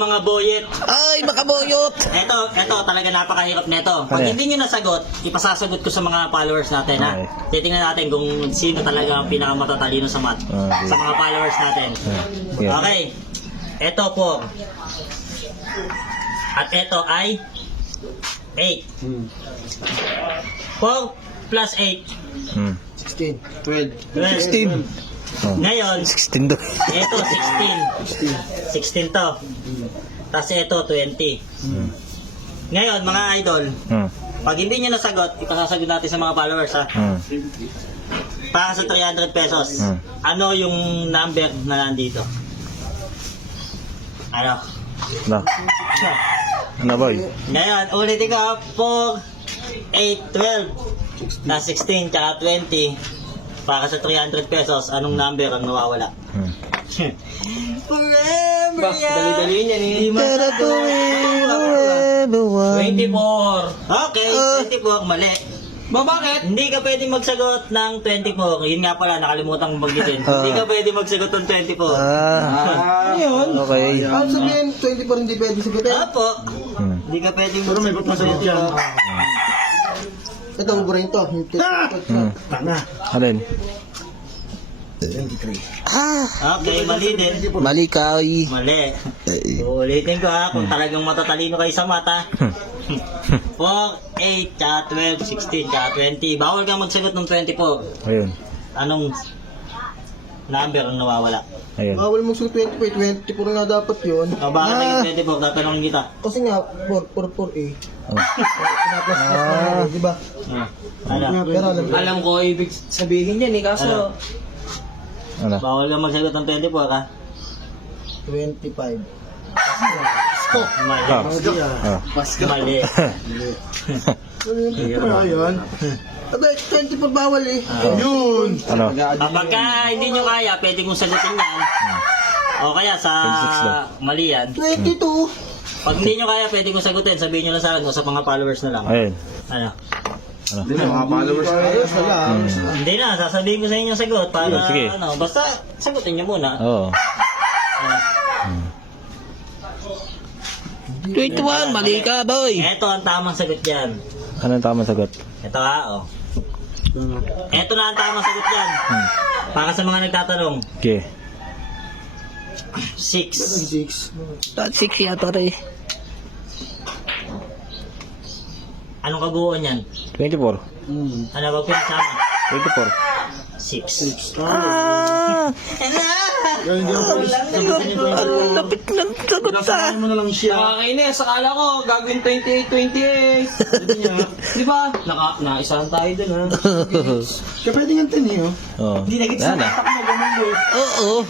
mga boyet. Ay, makaboyot! Ito talaga napakahirap nito. Pag Ano? hindi nyo nasagot, ipasasagot ko sa mga followers natin ha. Okay. Titingnan natin kung sino talaga ang pinakamatatalino sa math. Okay. Sa mga followers natin. Yeah. Okay. Ito po. At ito ay 8. 4 plus 8. 16, 12, 12. 16. Oh. Ngayon, 16 doon. ito 16. 16 to. Tapos ito 20. Ngayon, mga idol, pag hindi nyo nasagot, ipasasagot natin sa mga followers ha. Para sa 300 pesos, ano yung number na nandito? Ano? Na. Ano boy? Ngayon, ulitin ko, 4, 8, 12, na 16, tsaka 20. Para sa 300 pesos, anong number ang nawawala? Forever yan! dali-dali yan eh. Di masagot. 24. Okay, 24, mali. Bakit? Hindi ka pwede magsagot ng 24. Yun nga pala, nakalimutan kong baggitin. Hindi ka pwede magsagot ng 24. Yun. Okay. Ano sabihin, 24 hindi pwede sagutin? Apo. Hindi ka pwede magsagot. Pero may papasagot yan. Ito, ubura ito. Tanga. Alin? 23. Okay, mali din. Mali ka ay. Mali. Ulitin ko ha, kung talagang matatalino kayo sa mata. 4, 8, tsaka 12, 16, tsaka 20. Bawal kang magsagot ng 24. Ayun. Anong number ang nawawala? Ayun. Bawal mo sa 25, 24 nga dapat yun. O bakit naging 24? Tatanungin kita. Kasi nga, 4 eh. Oh. Pinaplas na, di ba? Ano? Pero Alam ko ibig sabihin yan eh, kaso Ano? Bawal kang magsagot ng 24 ha? 25. Mali. Ah. Mali. Ano yun? Abay, 24 bawal eh. Yun! Ano? Kapag hindi nyo kaya, pwede kong sagutin yan. O kaya sa 26 daw. mali yan. 22! Pag hindi nyo kaya, pwede kong sagutin. Sabihin nyo lang sa akin o sa mga followers na lang. Ayun. Ano? Hindi na, mga followers na lang. Hindi na, sasabihin ko sa inyo sagot para Sige. ano, basta sagutin nyo muna. Oo. Ano? 21, mali ka boy. Ito ang tamang sagot dyan. Ano ang tamang sagot? Ito ha, o. Ito na ang tamang sagot dyan. Para sa mga nagtatanong. Okay. 6. 6. 6 yata rin. Anong kabuuan yan? 24. Ano ba pinasama? 24. 6. Ah! Lapit ng sagot sa. mo na lang siya. nakakainis. Akala ko gagawin 28, 28. Di ba? Naisahan tayo dun ha. Kaya pwede nga 10 eh, oh. Oo. Hindi naging Yan sa ah. mo, ganun Oo.